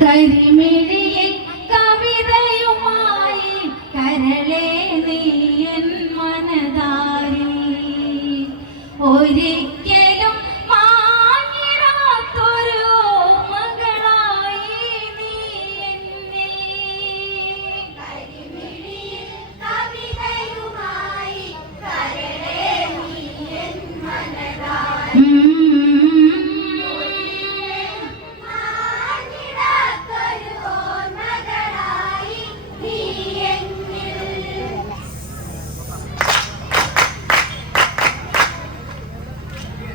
കരിമിഴിയിൽ കവിതയുമായി കരളെ നീയൻ മനതാരിൽ ഒരിക്കലും മാഞ്ഞിടാത്തൊരു മകളായി നീ എന്നിൽ. കരിമിഴിയിൽ കവിതയുമായി കരളെ നീയൻ മനതാരിൽ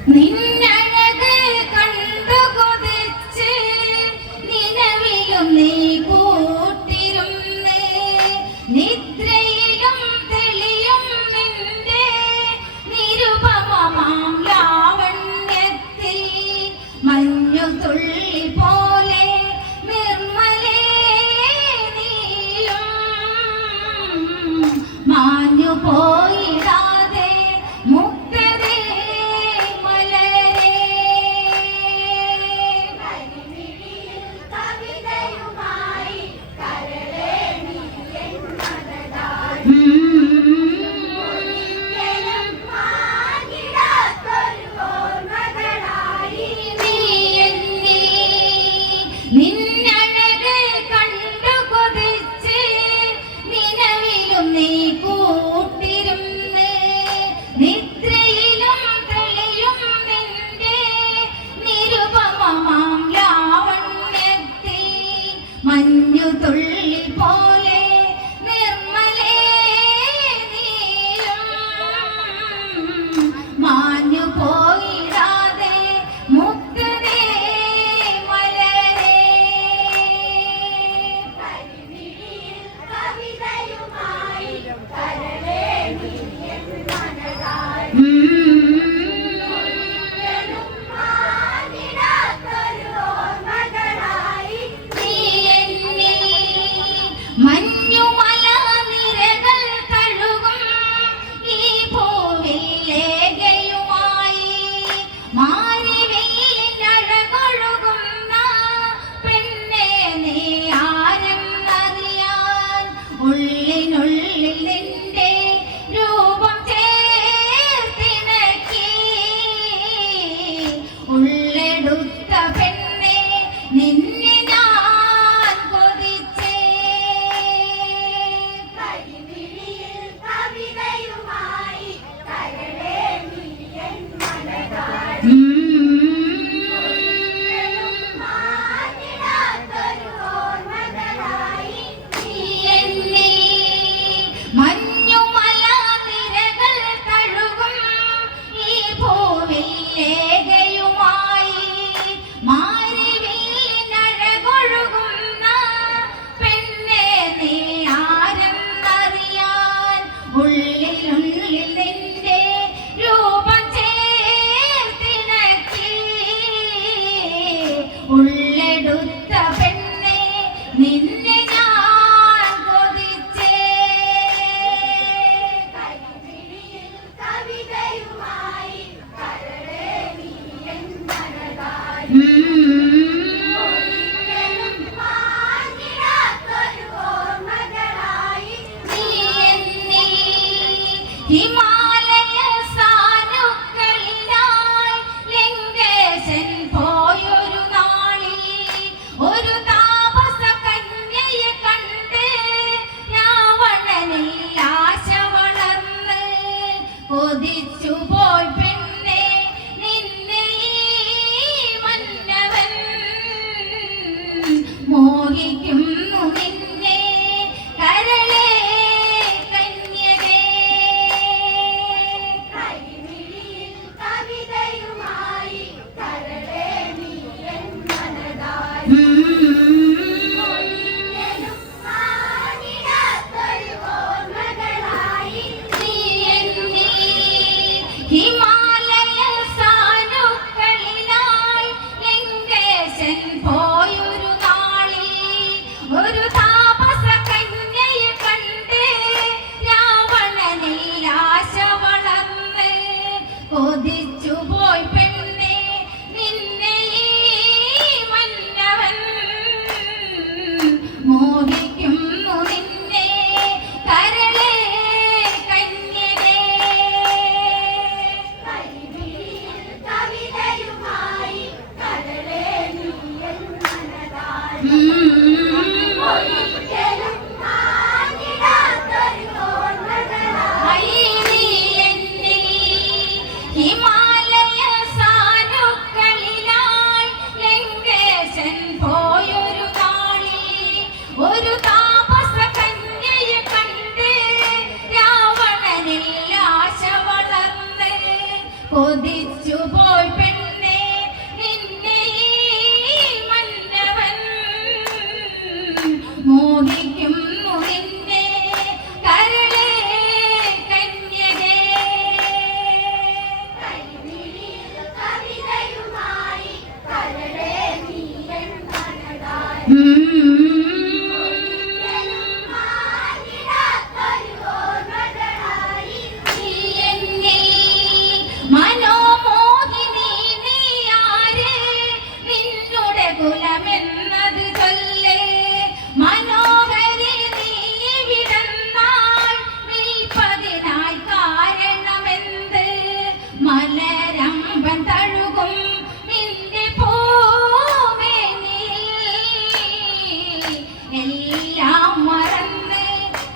നിന്നഴക് കണ്ടു കൊതിച്ച് നിലവിലും നീ കൂട്ടിരുന്നേ നിദ്രയിലും തെളിയും നിന്റെ നിരുപമമാം ലാവണ്യത്തിൽ മഞ്ഞുതുള്ളി പോലെ നിർമ്മലേ നീയും മാഞ്ഞു പോയിടാതെ മുക്തരേ നിന്നഴക് കണ്ടു കൊതിച്ച് നിലവിലും നീ കൂട്ടിരുന്ന് നിദ്രയിലും തെളിയും നിന്റെ നിരുപമമാം ലാവണ്യത്തിൽ മഞ്ഞുതുള്ളി പോലെ നിർമ്മലേ നീയും മാഞ്ഞു പോയിടാതെ മുക്തരേ മലരേ. കരിമിഴിയിൽ കവിതയുമായി കരളെ നീയൻ മനതാരിൽ മഞ്ഞുമല നിരകൾ തഴുകും ഈ പൂവിൽ ലേഖയുമായി മാരിവെയിലഴകൊഴുകുന്ന പെണ്ണെ നീ ആരെന്നറിയാൻ ഉള്ളിനുള്ളിൽ നിന്റെ രൂപം ചേർത്തിണക്കി ഉള്ളെടുത്ത പെണ്ണെ നിന്നെ ഞാൻ കൊതിച്ചേ. കരിമിഴിയിൽ കവിതയുമായി കരളെ നീയൻ മനതാരിൽ മാഞ്ഞിടാത്തൊരു ഓർമ്മകളായി നീ എന്നിൽ. മഞ്ഞുമല നിരകൾ തഴുകും ഈ പൂവിൽ ലേഖയുമായി മാരിവെയിലഴകൊഴുകുന്ന പെണ്ണെ നീ ആരെന്നറിയാൻ ഉള്ളിനുള്ളിൽ നിന്റെ രൂപം ചേർത്തിണക്കി ഉള്ളെടുത്ത പെണ്ണെ നിന്നെ ഞാൻ കൊതിച്ചേ. കരിമിഴിയിൽ കവിതയുമായി കരളെ നീയൻ മനതാരിൽ ഹിമാലയ സാനുക്കളിലായി ലിംഗേശൻ പോയൊരു നാളിൽ ഒരു താപസ കന്യയെ കണ്ട് രാവണനിൽ ആശ വളർന്ന് കൊതിച്ചു പോയി പെണ്ണെ നിന്നെ ഈ മന്നവൻ മോഹിക്കുന്നു നിന്നെ കരളേ കന്യകേ.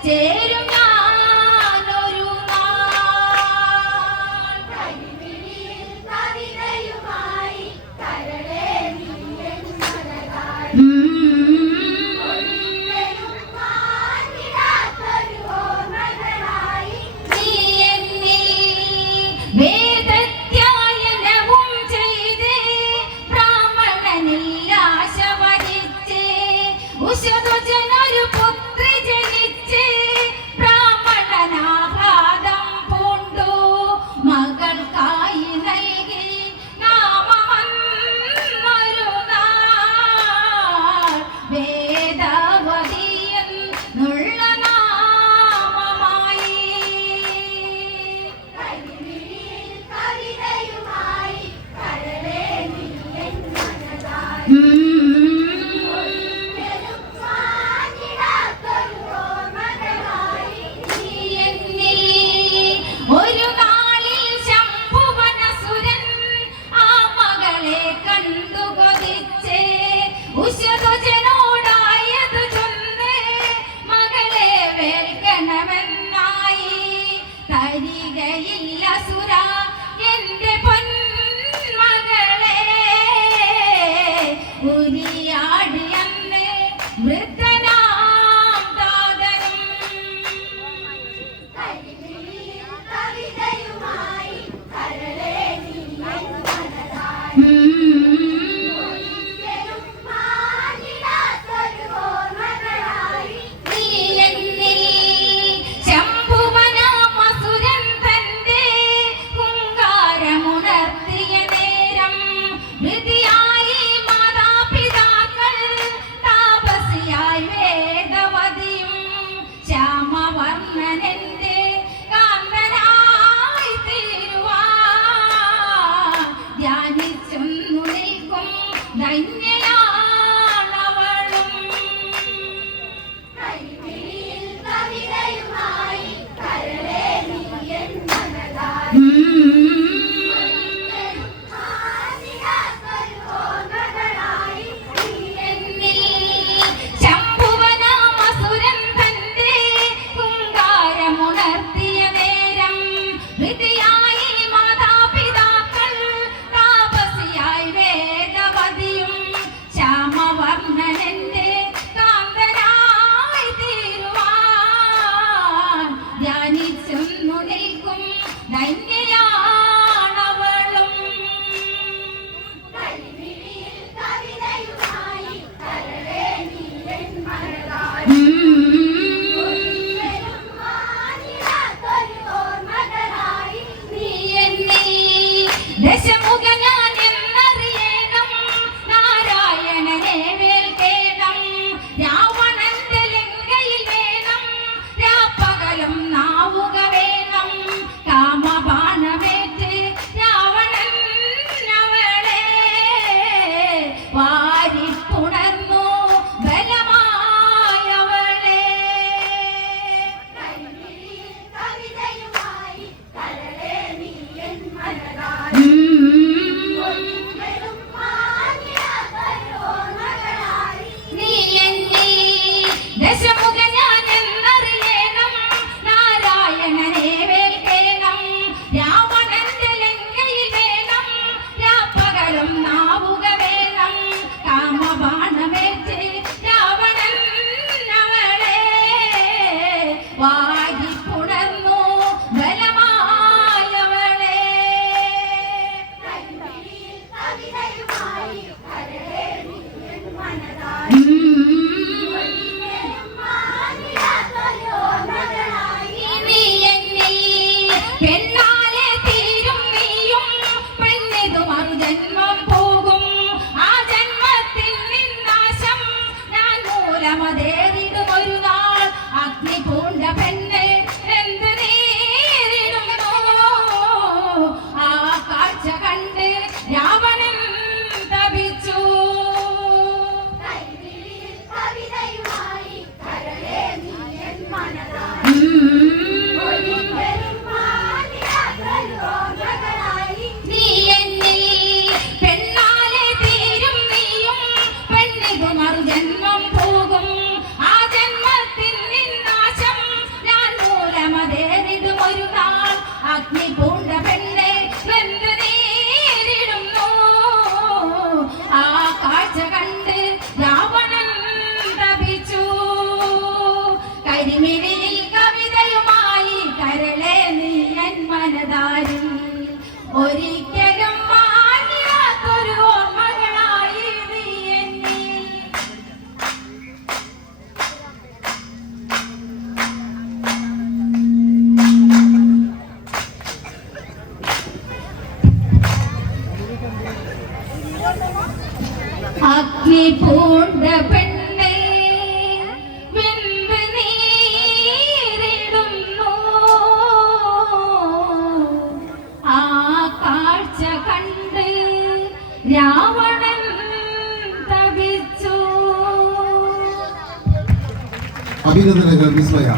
ചേരും ഞാനൊരു നാൾ. നീ എന്നിൽ വേദത്യായനവും ചെയ്ത് ബ്രാഹ്മണനിൽ ആശ വഹിച്ച് ഉഷധുജനൊരു പുത്രി ജനിച്ച് ബ്രാഹ്മണനാഹ്ലാദം പൂണ്ടു മകൾക്കായി നൽകി നാമമന്നൊരു നാൾ വേദവതിയെന്നുള്ള നാമമായി. ഒരു നാളിൽ ശംഭുവനസുരൻ ആ മകളെ കണ്ടു കൊതിച്ച് ഉഷധുജനോടായത് ചൊന്ന് മകളെ വേൽക്കണമെന്നായി. തരികയില്ല സുര എന്റെ പൊന്മകളെ ഉരിയാടി അന്ന് വൃദ്ധനാം താതനും. നീ എന്നിൽ ശംഭുവനാമസുരൻ തന്റെ ഹുങ്കാരമുണർത്തിയ നേരം വൃതിയായി മാതാപിതാക്കൾ താപസിയായി വേദവതിയും ശ്യാമവർണ്ണനെന്റെ കാന്തനായി തീരുവാൻ ധ്യാനിച്ചൊന്നു നിൽക്കും ധന്യയാണവളും. ശംഭുവനാമസുരൻ തന്റെ ഹുങ്കാരമുണർത്തിയ നേരം വൃതിയായി മാതാപിതാക്കൾ താപസിയായി വേദവതിയും ശ്യാമവർണ്ണനെന്റെ കാന്തനായി തീരുവാൻ ധ്യാനിച്ചൊന്നു നിൽക്കും ധന്യയാണവളും. നീ എന്നിൽ ദശമുഖ ഞാൻ എന്നറിയണം നാരായണനെ വേൽക്കേണം. രാവണന്റെ ലങ്കയിൽ വേണം രാപ്പകലും നാവുക വേണം. കാമബാണമേറ്റ് രാവണൻ അവളെ വാരിപ്പുണർന്നു ബലമായവളെ. നീ എന്നിൽ ദശമുഖ ഞാൻ എന്നറിയണം നാരായണനെ വേൽക്കേണം. രാവണന്റെ ലങ്കയിൽ വേണം രാപ്പകലും നാവുക വേണം. കാമബാണമേറ്റ് രാവണൻ അവളെ വാരിപ്പുണർന്നു ബലമായവളെ. നീ എന്നിൽ പെണ്ണാലെ തീരും നീയും പെണ്ണിതു മറുജന്മം പോകും. ആ ജന്മത്തിൽ നിന്നാശം ഞാൻ മൂലമതേറിടും ഒരു നാൾ. അഗ്നി പൂണ്ട പെണ്ണ് അഗ്നി പൂണ്ട പെണ്ണെ വെന്ത് നീരിടുന്നു ആ കാഴ്ച കണ്ട് രാവണൻ തപിച്ചു. അഭിനന്ദനങ്ങൾ വിസ്മയ.